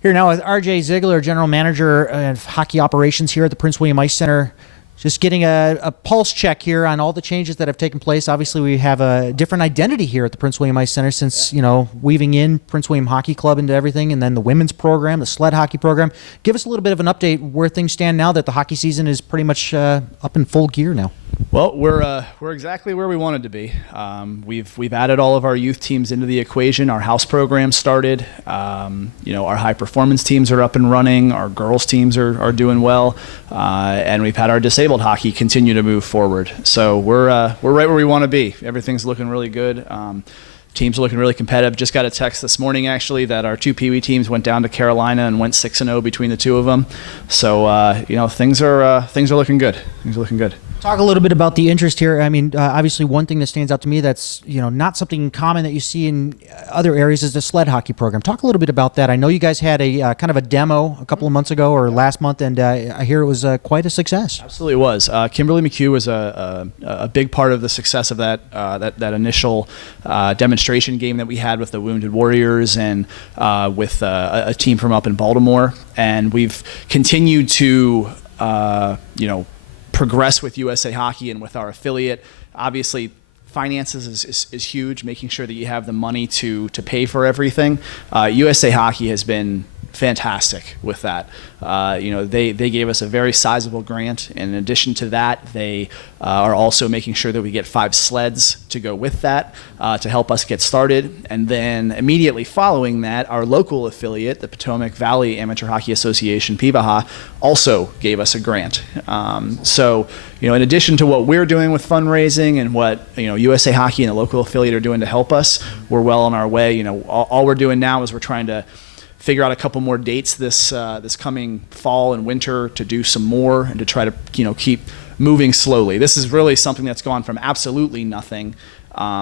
Here now with RJ Zeigler, General Manager of Hockey Operations here at the Prince William Ice Center. Just getting a pulse check here on all the changes that have taken place. Obviously, we have a different identity here at the Prince William Ice Center since, weaving in Prince William Hockey Club into everything, and then the women's program, the sled hockey program. Give us a little bit of an update where things stand now that the hockey season is pretty much up in full gear now. Well, we're exactly where we wanted to be. We've added all of our youth teams into the equation. Our house program started. Our high performance teams are up and running. Our girls teams are doing well, and we've had our disabled hockey continue to move forward. So we're right where we want to be. Everything's looking really good. Teams are looking really competitive. Just got a text this morning, actually, that our two Pee Wee teams went down to Carolina and went 6-0 between the two of them. So things are looking good. Things are looking good. Talk a little bit about the interest here. I mean, obviously, one thing that stands out to me that's not something common that you see in other areas is the sled hockey program. Talk a little bit about that. I know you guys had a kind of a demo a couple of months ago or last month, and I hear it was quite a success. Absolutely, it was. Kimberly McHugh was a big part of the success of that initial demonstration game that we had with the Wounded Warriors and with a team from up in Baltimore, and we've continued to progress with USA Hockey and with our affiliate. Obviously, finances is huge, making sure that you have the money to pay for everything. USA Hockey has been fantastic with that. They gave us a very sizable grant. In addition to that, they are also making sure that we get 5 sleds to go with that to help us get started. And then immediately following that, our local affiliate, the Potomac Valley Amateur Hockey Association, PVAHA, also gave us a grant. In addition to what we're doing with fundraising and what USA Hockey and the local affiliate are doing to help us, we're well on our way. All we're doing now is we're trying to figure out a couple more dates this coming fall and winter to do some more and to try to keep moving slowly. This is really something that's gone from absolutely nothing,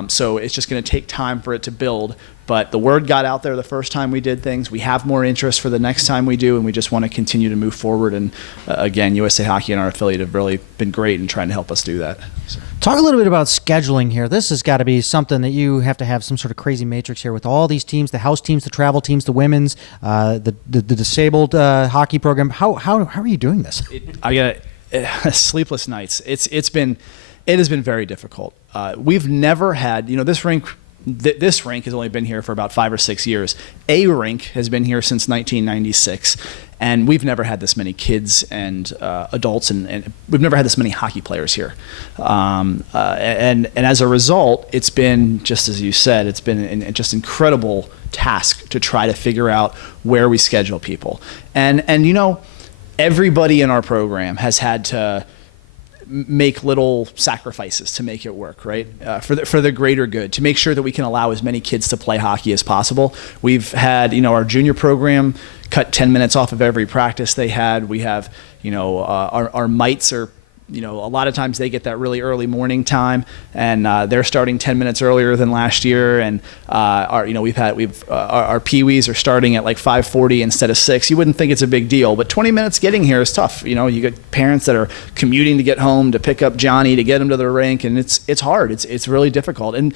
so it's just going to take time for it to build. But the word got out there the first time we did things. We have more interest for the next time we do, and we just want to continue to move forward. And again, USA Hockey and our affiliate have really been great in trying to help us do that. So. Talk a little bit about scheduling here. This has got to be something that you have to have some sort of crazy matrix here with all these teams, the house teams, the travel teams, the women's, the disabled hockey program. How are you doing this? I got sleepless nights. It has been very difficult. We've never had this rink. This rink has only been here for about 5 or 6 years. A rink has been here since 1996, and we've never had this many kids and adults, and we've never had this many hockey players here. And as a result, it's been, just as you said, it's been just incredible task to try to figure out where we schedule people. And everybody in our program has had to make little sacrifices to make it work, right? For the greater good, to make sure that we can allow as many kids to play hockey as possible. We've had, our junior program cut 10 minutes off of every practice they had. We have, our mites are, a lot of times they get that really early morning time, and they're starting 10 minutes earlier than last year. And our Pee-wees are starting at like 5:40 instead of 6. You wouldn't think it's a big deal, but 20 minutes getting here is tough. You get parents that are commuting to get home, to pick up Johnny, to get him to the rink, and it's hard. It's really difficult. And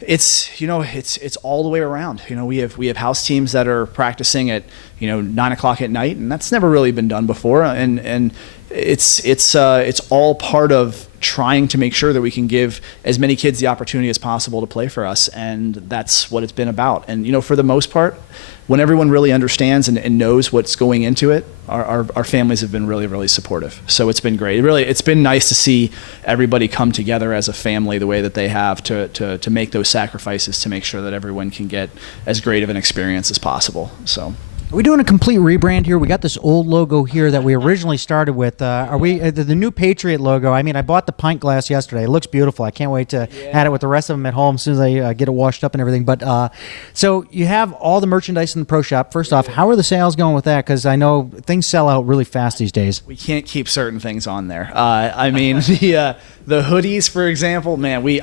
it's all the way around. We have house teams that are practicing at 9 o'clock at night, and that's never really been done before. And it's all part of trying to make sure that we can give as many kids the opportunity as possible to play for us, and that's what it's been about. And for the most part, when everyone really understands and knows what's going into it, our families have been really, really supportive. So it's been great. It's been nice to see everybody come together as a family the way that they have to make those sacrifices to make sure that everyone can get as great of an experience as possible. So. Are we doing a complete rebrand here? We got this old logo here that we originally started with. Are we the new Patriot logo? I mean, I bought the pint glass yesterday. It looks beautiful. I can't wait to add it with the rest of them at home as soon as I get it washed up and everything. But so you have all the merchandise in the pro shop. First off, how are the sales going with that? Because I know things sell out really fast these days. We can't keep certain things on there. The hoodies, for example, man, we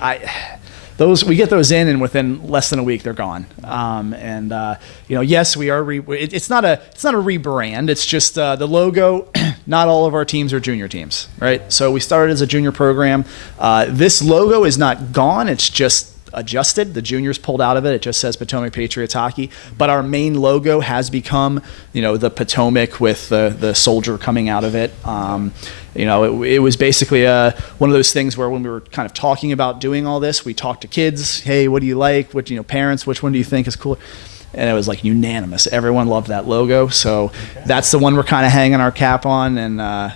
get those in, and within less than a week they're gone. Yes, we are. It's not a rebrand. It's just the logo. Not all of our teams are junior teams, right? So we started as a junior program. This logo is not gone. It's just adjusted. The juniors pulled out of it. It just says Potomac Patriots hockey. But our main logo has become, the Potomac with the soldier coming out of it. It was basically one of those things where when we were kind of talking about doing all this, we talked to kids. Hey, what do you like? What, parents, which one do you think is cooler? And it was like unanimous. Everyone loved that logo. So that's the one we're kind of hanging our cap on. And,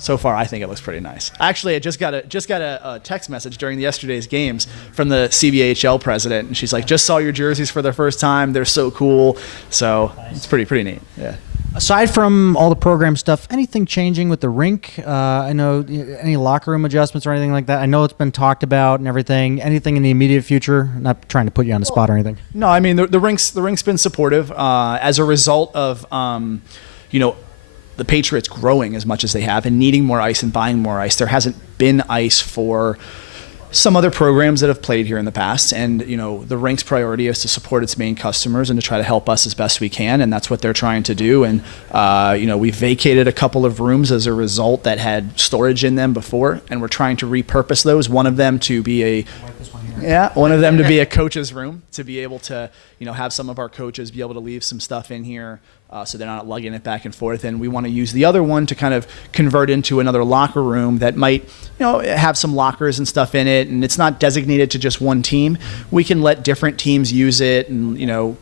so far, I think it looks pretty nice. Actually, I just got a text message during yesterday's games from the CBHL president, and she's like, "Just saw your jerseys for the first time. They're so cool." So it's pretty neat. Yeah. Aside from all the program stuff, anything changing with the rink? I know any locker room adjustments or anything like that. I know it's been talked about and everything. Anything in the immediate future? I'm not trying to put you on the spot or anything. No, I mean the rink's been supportive as a result of the Patriots growing as much as they have and needing more ice and buying more ice. There hasn't been ice for some other programs that have played here in the past. And, the rink's priority is to support its main customers and to try to help us as best we can. And that's what they're trying to do. And, we vacated a couple of rooms as a result that had storage in them before. And we're trying to repurpose those. One of them to be a coach's room, to be able to, have some of our coaches be able to leave some stuff in here. So they're not lugging it back and forth. And we want to use the other one to kind of convert into another locker room that might, have some lockers and stuff in it. And it's not designated to just one team. We can let different teams use it and,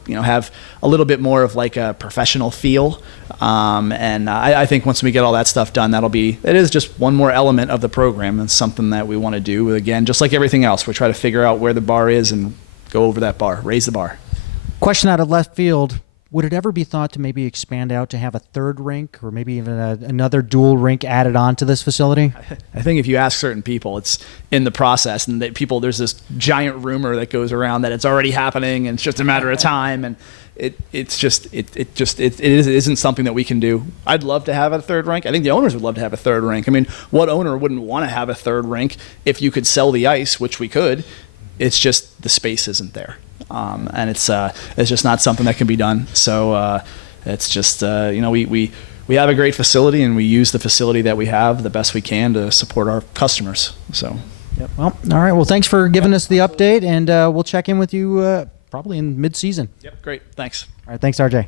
have a little bit more of like a professional feel. I think once we get all that stuff done, it is just one more element of the program. It's something that we want to do. Again, just like everything else, we try to figure out where the bar is and go over that bar, raise the bar. Question out of left field. Would it ever be thought to maybe expand out to have a third rink or maybe even another dual rink added on to this facility? I think if you ask certain people, it's in the process, and there's this giant rumor that goes around that it's already happening and it's just a matter of time. And it isn't something that we can do. I'd love to have a third rink. I think the owners would love to have a third rink. I mean, what owner wouldn't want to have a third rink if you could sell the ice, which we could? It's just the space isn't there. And it's just not something that can be done. So it's just we have a great facility, and we use the facility that we have the best we can to support our customers. So, yep. Well, all right. Well, thanks for giving us the update, and we'll check in with you probably in mid-season. Yep. Great. Thanks. All right. Thanks, RJ.